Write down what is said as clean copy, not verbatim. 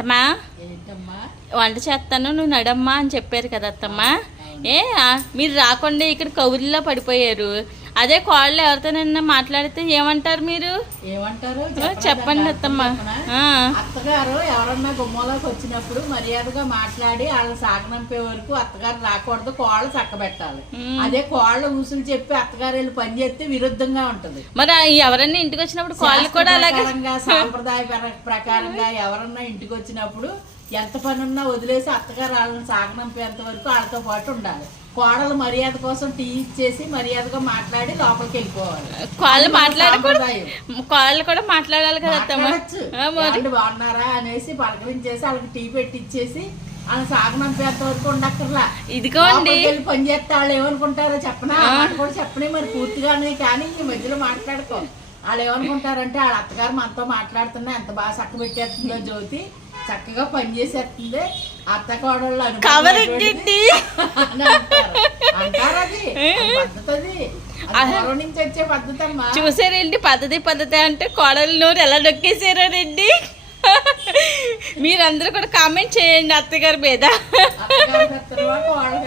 అత్తమ్మా వంట చేస్తాను నువ్వు నడమ్మా అని చెప్పారు కదా అత్తమ్మ. మీరు రాకుండా ఇక్కడ కౌరిలో పడిపోయారు. అదే కాళ్ళు ఎవరితోనైనా మాట్లాడితే ఏమంటారు మీరు? ఏమంటారు చెప్పండి అత్తమ్మ. అత్తగారు ఎవరన్నా గుమ్మలోకి వచ్చినప్పుడు మర్యాదగా మాట్లాడి వాళ్ళని సాగనంపే వరకు అత్తగారు రాకూడదు, కోళ్ళు చక్కబెట్టాలి. అదే కోళ్ళ ఊసులు చెప్పి అత్తగారు వెళ్ళి పని చేస్తే విరుద్ధంగా ఉంటది. మరి ఎవరన్నా ఇంటికి వచ్చినప్పుడు కోళ్ళు కూడా అలాగే సాంప్రదాయ ప్రకారంగా ఎవరన్నా ఇంటికి వచ్చినప్పుడు ఎంత పని ఉన్నా వదిలేసి అత్తగారు వాళ్ళని సాగనంపేంత వరకు వాళ్ళతో పాటు ఉండాలి. కోడలు మర్యాద కోసం టీ ఇచ్చేసి మర్యాదగా మాట్లాడి లోపలికి వెళ్ళిపోవాలి. కోళ్ళు కూడా మాట్లాడాలి కదా బాగున్నారా అనేసి పలకరించేసి వాళ్ళకి టీ పెట్టి ఇచ్చేసి వాళ్ళని సాగనంపేంత వరకు ఉండక్కర్లా. ఇదిగోండి పని చేస్తే వాళ్ళు ఏమనుకుంటారో చెప్పనా? వాళ్ళు కూడా చెప్పనే మరి పూర్తిగానే. కానీ ఈ మధ్యలో మాట్లాడుకో. వాళ్ళు ఏమనుకుంటారంటే వాళ్ళ అత్తగారు మనతో మాట్లాడుతున్నా ఎంత బాగా చక్క పెట్టేస్తుందో జ్యోతి, చక్కగా పని చేసేస్తుంది అత్త కోడళ్ళు అంటారు. అది పద్ధతి, నుంచి వచ్చే పద్ధతి అమ్మా. చూసారండి పద్ధతి అంటే కోడలు నోరు ఎలా నొక్కేసారండి. మీరందరూ కూడా కామెంట్ చేయండి అత్తగారి మీద. కోడలు